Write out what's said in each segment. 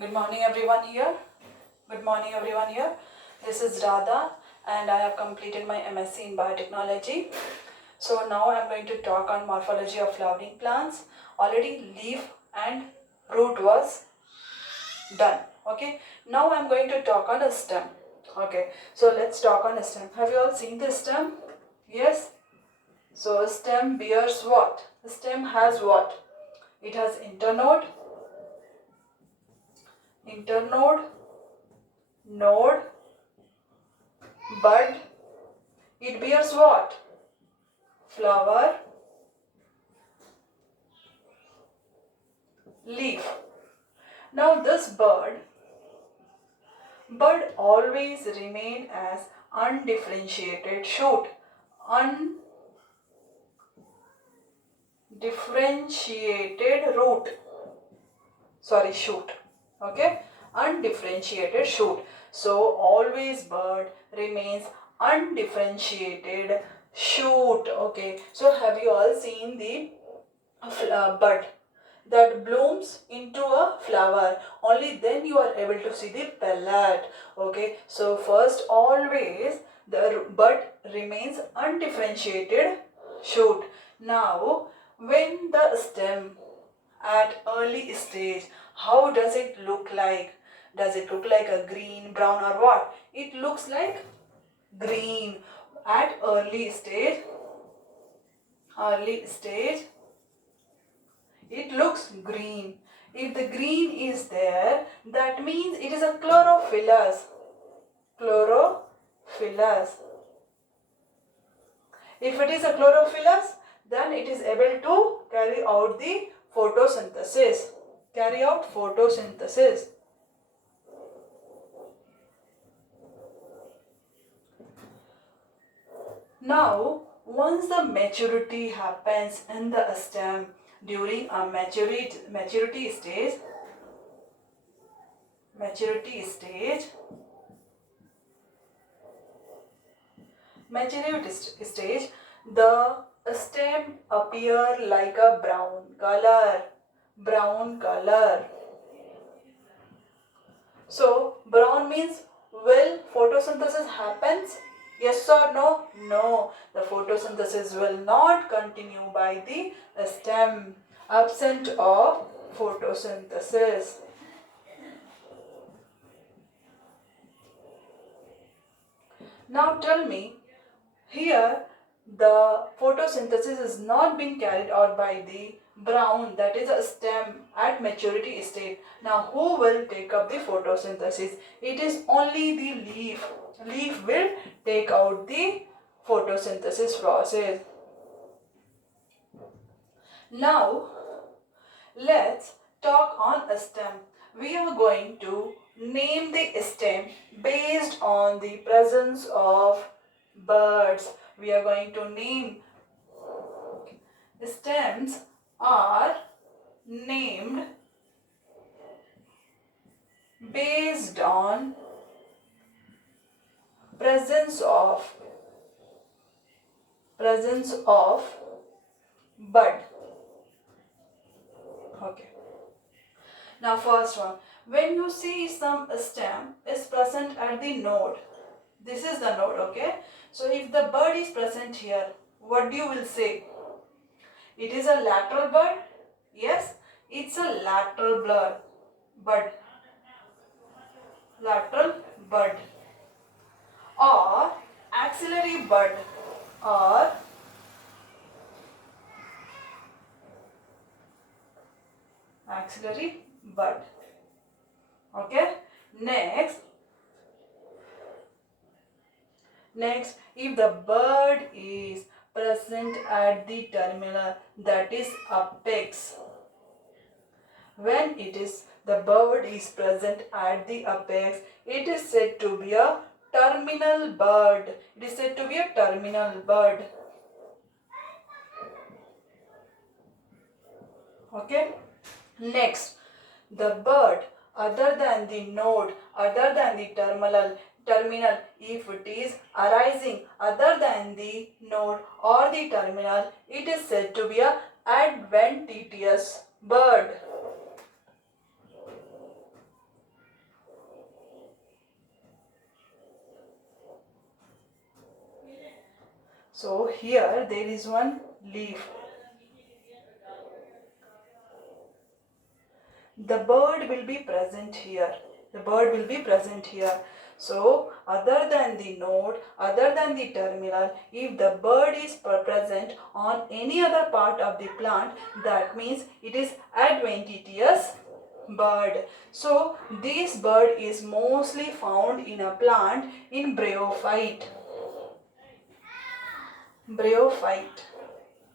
Good morning everyone here. Good morning everyone here. This is Radha and I have completed my MSc in biotechnology. So now I am going to talk on morphology of flowering plants. Already leaf and root was done. Okay. Now I am going to talk on a stem. Okay. So let's talk on a stem. Have you all seen the stem? Yes. So a stem bears what? A stem has what? It has internode, node, bud. It bears what? Flower, leaf. Now this bud always remain as undifferentiated shoot. Undifferentiated root. Sorry, shoot. Okay? Undifferentiated shoot. So always bud remains undifferentiated shoot. Okay. So have you all seen the bud that blooms into a flower? Only then you are able to see the pellet. Okay, so first always the bud remains undifferentiated shoot. Now when the stem at early stage, how does it look like? Does it look like a green, brown, or what? It looks like green at early stage. It looks green. If the green is there, that means it is a chlorophyllus. Chlorophyllus. If it is a chlorophyllus, then it is able to carry out the photosynthesis. Carry out photosynthesis. Now, once the maturity happens in the stem during a maturity stage, maturity stage the stem appear like a brown color. So brown means, will photosynthesis happens? Yes or no? No, the photosynthesis will not continue by the stem. Absent of photosynthesis. Now tell me, here the photosynthesis is not being carried out by the brown, that is a stem at maturity state. Now who will take up the photosynthesis? It is only the leaf. Leaf will take out the photosynthesis process. Now let's talk on a stem. We are going to name the stem based on the presence of birds. We are going to name stems are named based on presence of bud. Okay. Now first one, when you see some stem is present at the node, this is the node. Okay, so if the bud is present here, what do you will say? It is a lateral bud. Yes, it's a lateral bud. Lateral bud or axillary bud or axillary bud. Okay, next if the bud is present at the terminal, that is apex. When the bud is present at the apex, it is said to be a terminal bud. It is said to be a terminal bud. Okay. Next, the bud other than the node, other than the terminal, if it is arising other than the node or the terminal, it is said to be a adventitious bud. So here there is one leaf. The bird will be present here. The bird will be present here. So other than the node, other than the terminal, if the bird is present on any other part of the plant, that means it is adventitious bird. So this bird is mostly found in a plant in bryophyte. Bryophyte.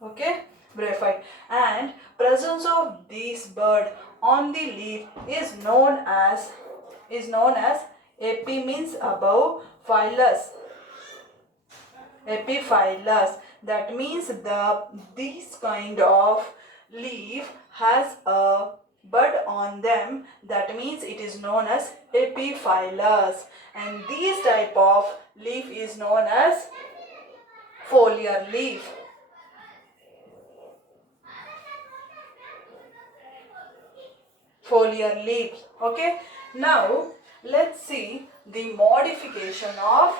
Okay, bryophyte. And presence of this bird on the leaf is known as epi means above, phylus, epiphyllus. That means this kind of leaf has a bud on them. That means it is known as epiphyllus. And this type of leaf is known as foliar leaf. Foliar leaves. Okay, now let's see the modification of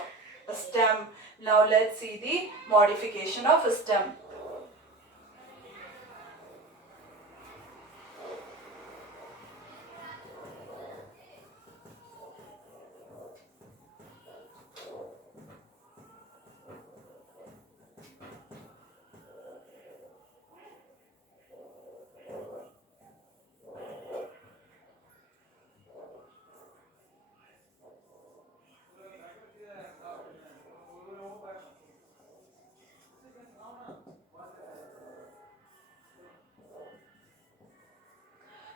stem. Now let's see the modification of stem.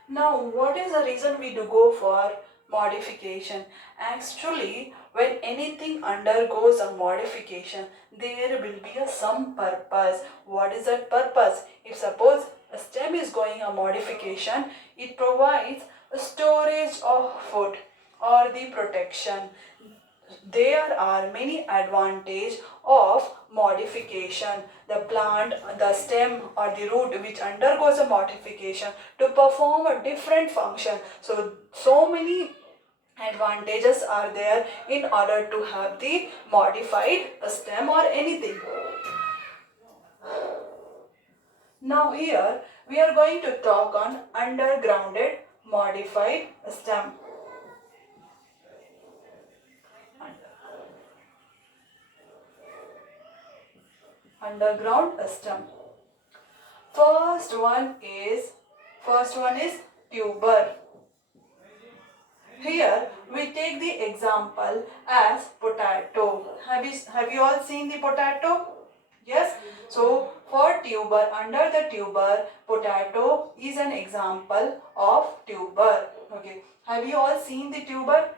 Now, what is the reason we do go for modification? Actually, when anything undergoes a modification, there will be some purpose. What is that purpose? If suppose a stem is going a modification, it provides a storage of food or the protection. There are many advantages of modification. The plant, the stem or the root which undergoes a modification to perform a different function. So many advantages are there in order to have the modified stem or anything. Now here we are going to talk on undergrounded modified stem. Underground stem. First one is tuber. Here we take the example as potato. Have you all seen the potato? Yes. So for tuber, under the tuber, potato is an example of tuber. Okay. Have you all seen the tuber?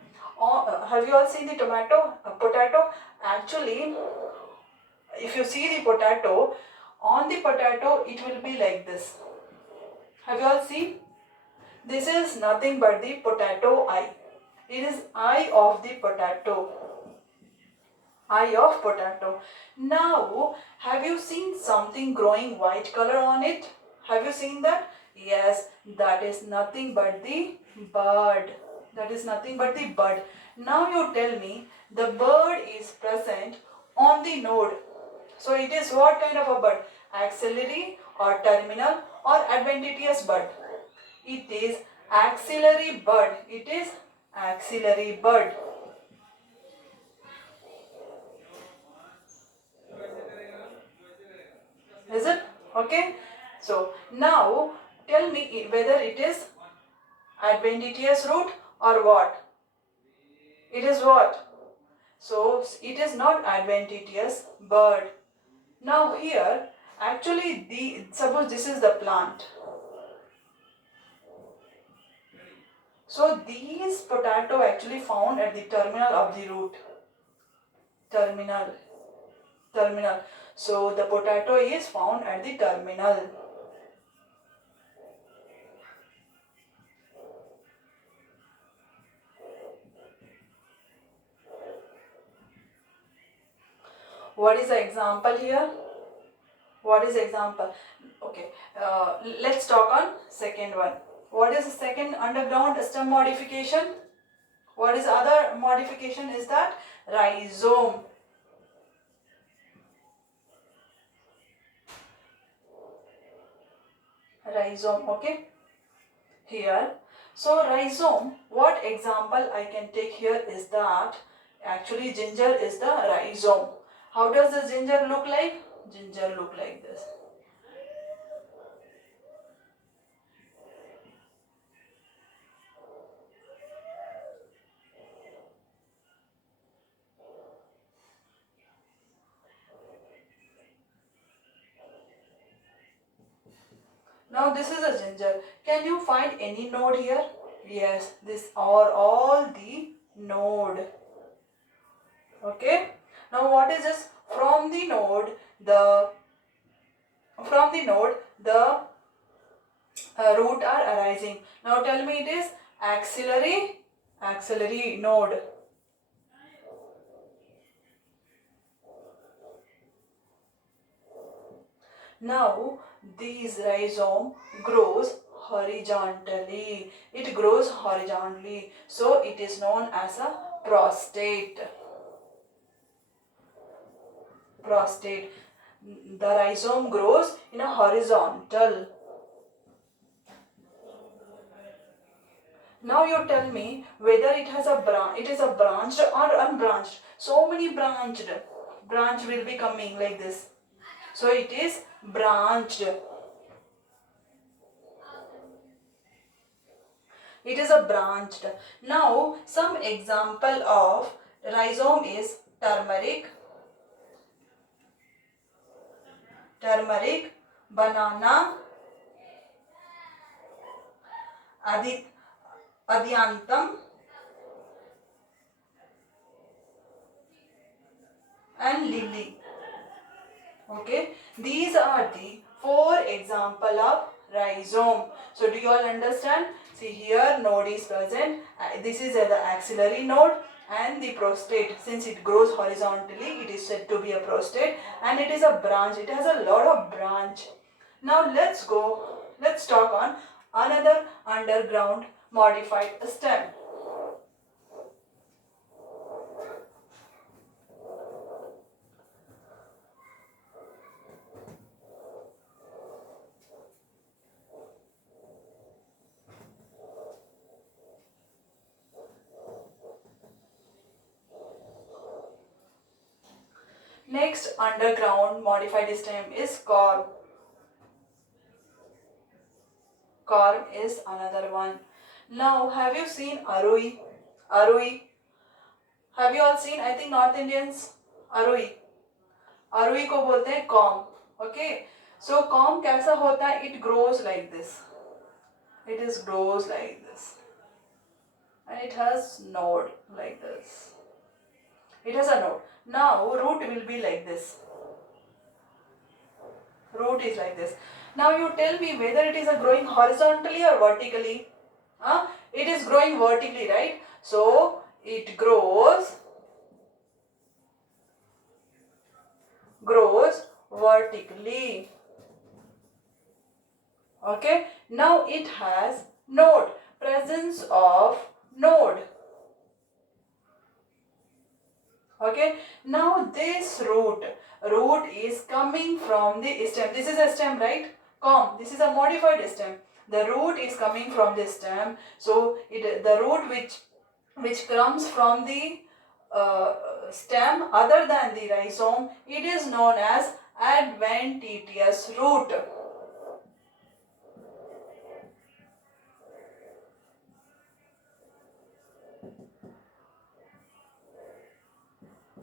Or have you all seen the potato? Actually, if you see the potato, on the potato it will be like this. Have you all seen? This is nothing but the potato eye. It is eye of the potato. Eye of potato. Now, have you seen something growing white color on it? Have you seen that? Yes, that is nothing but the bud. That is nothing but the bud. Now you tell me, the bud is present on the node. So it is what kind of a bud? Axillary or terminal or adventitious bud? It is axillary bud. It is axillary bud. Is it? Okay. So now tell me whether it is adventitious root or what? It is what? So it is not adventitious bud. Now here actually suppose this is the plant. So these potato actually found at the terminal of the root. Terminal. So the potato is found at the terminal. What is the example here? What is the example? Okay, let's talk on second one. What is the second underground stem modification? What is other modification is that? Rhizome. Rhizome, okay, here. So rhizome, what example I can take here is that actually ginger is the rhizome. How does the ginger look like? Ginger look like this. Now this is a ginger. Can you find any node here? Yes, these are all the node. Okay. Now what is this? The from the node the root are arising. Now tell me, it is axillary node. Now these rhizome grows horizontally. It grows horizontally. So it is known as a prostate. Prostate. The rhizome grows in a horizontal. Now you tell me whether it has a it is a branched or unbranched. So many branch will be coming like this. So it is branched. It is a branched. Now some example of rhizome is turmeric, banana, adhyantam, and lily. Okay, these are the 4 example of rhizome. So do you all understand? See, here node is present. This is the axillary node and the prostate. Since it grows horizontally, it is said to be a prostate, and it is a branch. It has a lot of branch. Now let's talk on another underground modified stem. Next underground modified stem is corm. Corm is another one. Now, have you seen arui? Arui. Have you all seen? I think North Indians arui. Arui को बोलते हैं corm. Okay. So corm कैसा होता है? It grows like this. It is grows like this, and it has node like this. It has a node. Now root will be like this. Root is like this. Now you tell me whether it is a growing horizontally or vertically. It is growing vertically, right? So it grows vertically. Okay. Now it has node. Presence of node. Okay. Now this root is coming from the stem. This is a stem, right? This is a modified stem. The root is coming from the stem. So the root which comes from the stem other than the rhizome, it is known as adventitious root.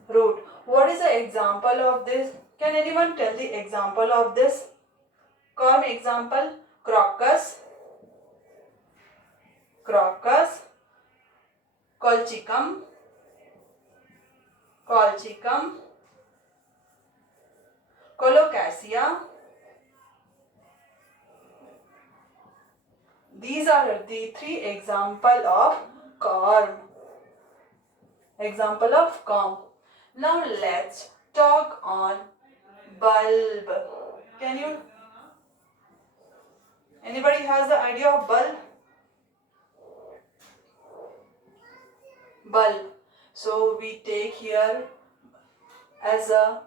Root. What is the example of this? Can anyone tell the example of this? Corm example: crocus, colchicum, colocasia. These are the 3 example of corm. Now let's talk on bulb. Anybody has the idea of bulb? Bulb. So we take here as a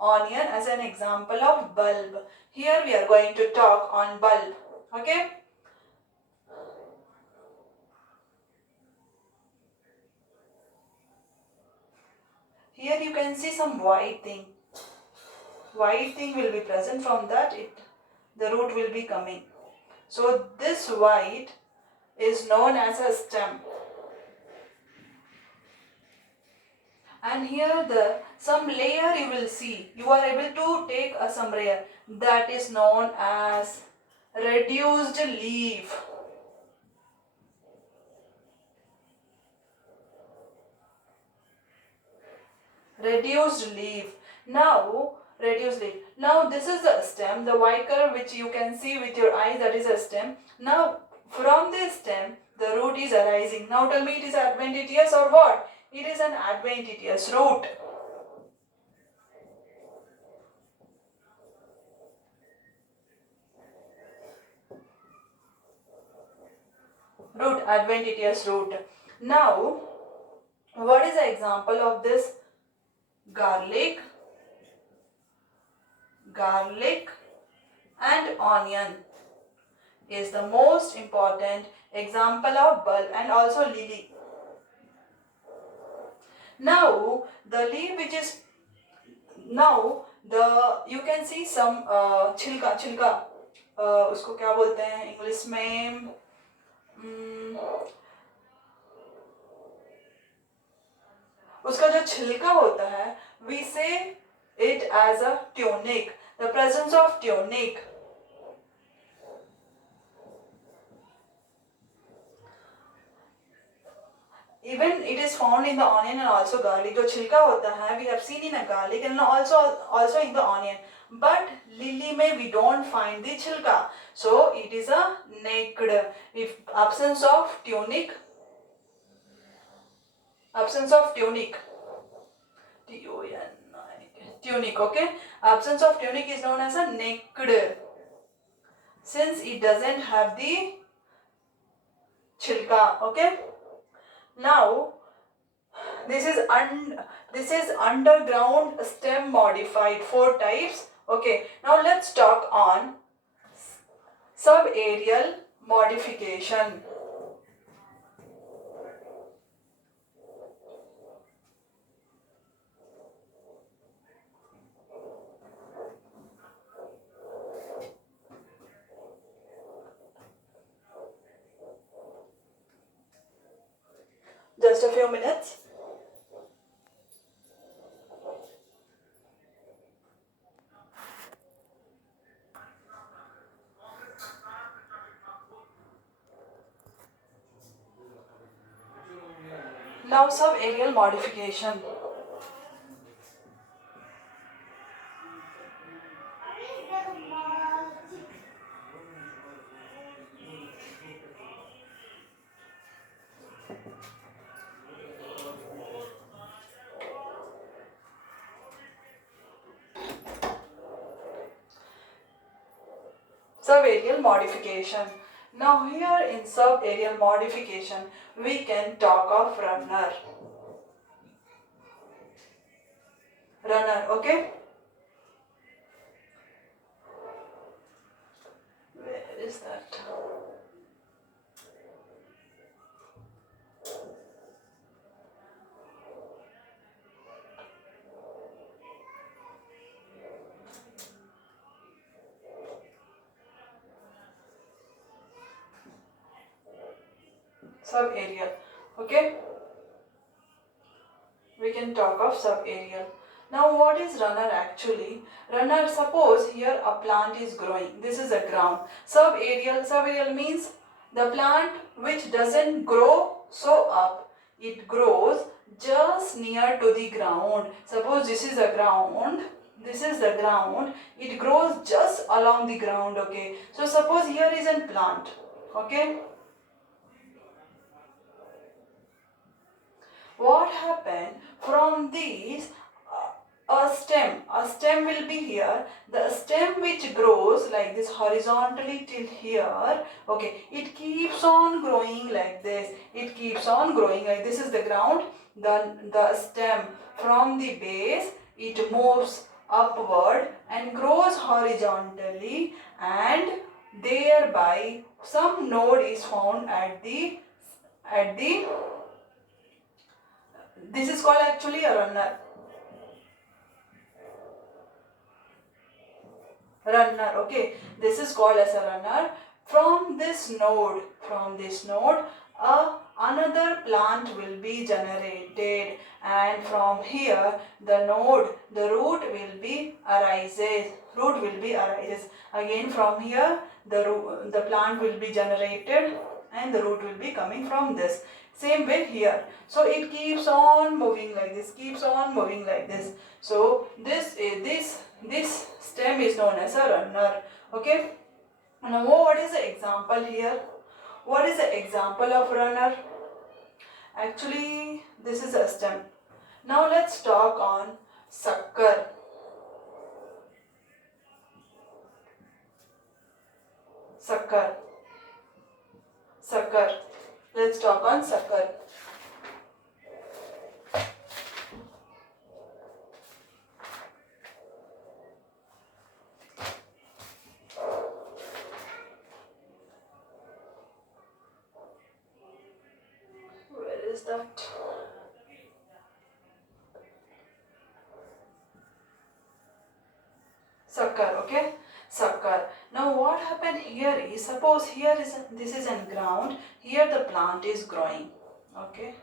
onion as an example of bulb. Here we are going to talk on bulb. Okay. Here you can see some white thing. White thing will be present, from that the root will be coming. So this white is known as a stem. And here some layer you will see. You are able to take some layer that is known as reduced leaf. Reduced leaf. Now reduced leaf. Now this is the stem, the white color which you can see with your eyes, that is a stem. Now from this stem the root is arising. Now tell me, it is adventitious or what? It is an adventitious root. Root, adventitious root. Now what is the example of this? Garlic and onion is the most important example of bulb, and also lily. Now the leaf which is, now you can see some छिलका उसको क्या बोलते हैं English में, उसका जो छिलका होता है, we say it as a tunic. The presence of tunic. Even it is found in the onion and also garlic. जो छिलका होता है, we have seen in a garlic and also in the onion. But lily में we don't find the छिलका. So it is a naked. If absence of tunic. Tunic, okay? Absence of tunic is known as a naked, since it doesn't have the chilka, okay? Now this is underground stem modified, 4 types. Okay, now let's talk on subaerial modification. Just a few minutes. Now subaerial modification. Subaerial modification. Now here in subaerial modification we can talk of runner. Okay? Where is that? Subaerial. Okay? We can talk of subaerial. Now what is runner actually? Runner, suppose here a plant is growing. This is a ground. Subaerial means the plant which doesn't grow so up. It grows just near to the ground. Suppose this is a ground. This is the ground. It grows just along the ground. Okay. So suppose here is a plant. Okay. What happened from these? A stem will be here. The stem which grows like this horizontally till here, okay, it keeps on growing like this. It keeps on growing like this is the ground. The stem from the base, it moves upward and grows horizontally, and thereby some node is found at the this is called actually a runner. Okay, this is called as a runner. From this node another plant will be generated, and from here the root will be arises again. From here the plant will be generated and the root will be coming from this. Same way here, so it keeps on moving like this. So this stem is known as a runner. Okay, now what is the example here? What is the example of runner? Actually, this is a stem. Now let's talk on sucker. Sucker. Let's talk on sucker. Where is that? Sucker. Okay, sucker. Now what happened here is, suppose here is this is in ground, here the plant is growing. Okay,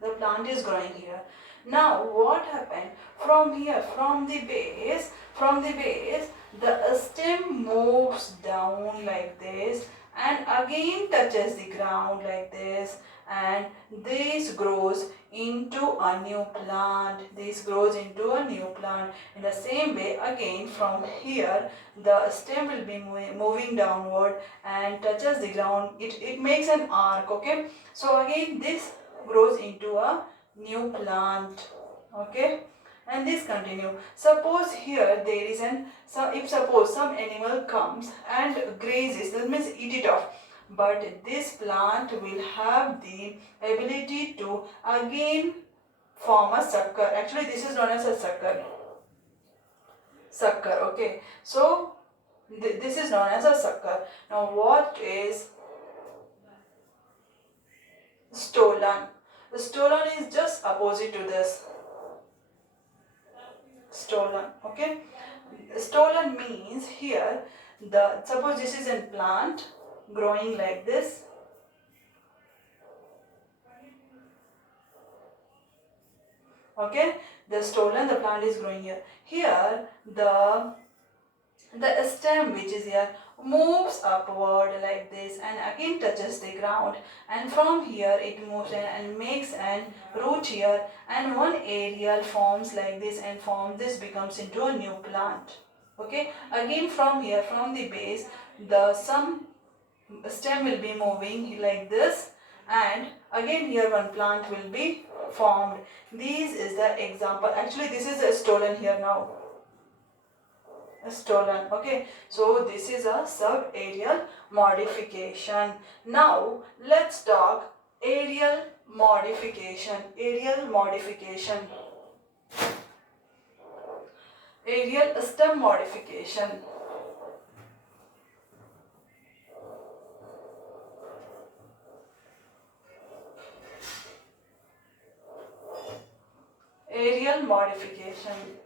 the plant is growing here. Now what happened from here, from the base the stem moves down like this and again touches the ground like this, and this grows into a new plant. In the same way, again from here the stem will be moving downward and touches the ground. It makes an arc. Okay, so again this grows into a new plant. Okay, and this continue. Suppose here there is if suppose some animal comes and grazes, that means eat it off, but this plant will have the ability to again form a sucker. Actually this is known as a sucker. Okay, so this is known as a sucker. Now what is stolen? The stolen is just opposite to this. Stolen. Okay, stolen means here suppose this is a plant growing like this. Okay, the plant is growing here. Here the stem which is here moves upward like this and again touches the ground, and from here it moves and makes an root here, and one aerial forms like this, and from this becomes into a new plant. Okay, again from here, from the base, some stem will be moving like this, and again here one plant will be formed. This is the example. Actually this is a stolen here now. Stolen. Okay, so this is a subaerial modification. Now let's talk aerial modification. Aerial stem modification. Aerial modification.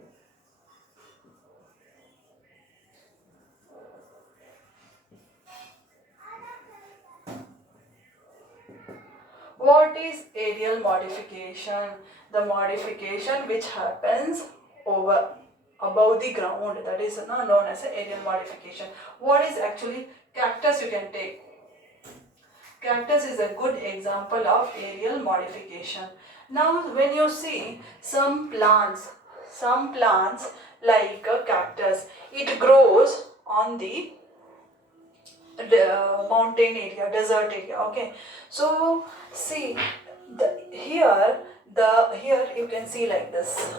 What is aerial modification? The modification which happens above the ground, that is known as aerial modification. What is actually cactus? You can take cactus is a good example of aerial modification. Now when you see some plants like a cactus, it grows on the mountain area, desert area. Okay, so see here you can see like this.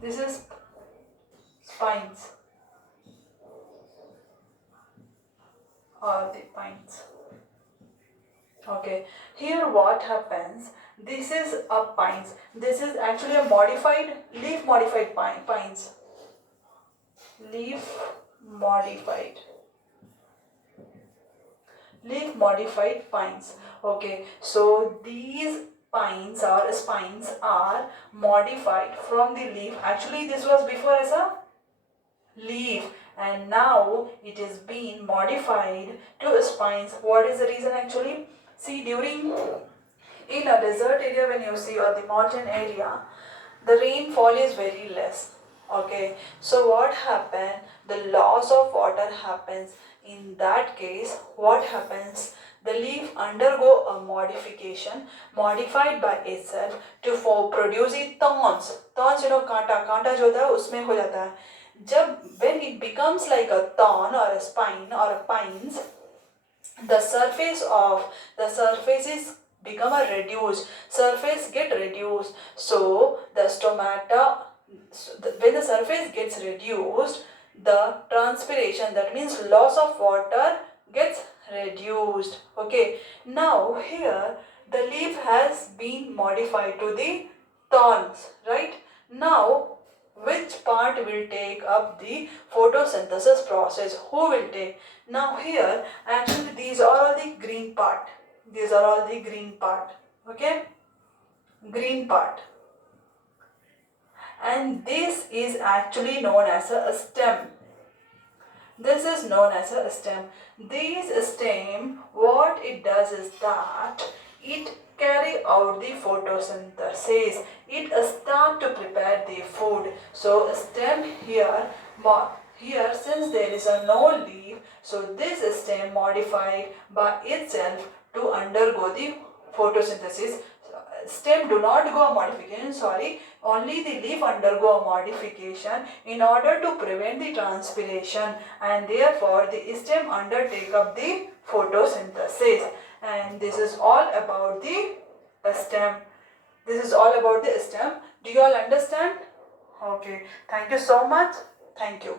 This is spines or the pines. Okay, here what happens, this is a pines, this is actually a modified, leaf modified pines, leaf modified, leaf modified pines. Okay, so these pines or spines are modified from the leaf. Actually this was before as a leaf, and now it is being modified to spines. What is the reason actually? See, during in a desert area, when you see, or the mountain area, the rainfall is very less. Okay, so what happen, the loss of water happens. In that case, what happens, the leaf undergo a modification, modified by itself to for produce the thorns, कांटा जो होता है उसमें हो जाता है. जब when it becomes like a thorn or a spine or a pines, the surface is become a reduced, surface get reduced. So the stomata, when the surface gets reduced, the transpiration, that means loss of water, gets reduced. Okay, now here the leaf has been modified to the thorns, right? Now which part will take up the photosynthesis process, who will take? Now here actually these are all the green part, these are all the green part. Okay, green part, and this is actually known as a stem. This is known as a stem. This stem, what it does is that it carry out the photosynthesis. It start to prepare the food. So stem here, here since there is a no leaf, so this stem modified by itself to undergo the photosynthesis. Stem do not go a modification, sorry, only the leaf undergo a modification in order to prevent the transpiration, and therefore the stem undertake up the photosynthesis. And this is all about the stem. This is all about the stem. Do you all understand? Okay, thank you so much. Thank you.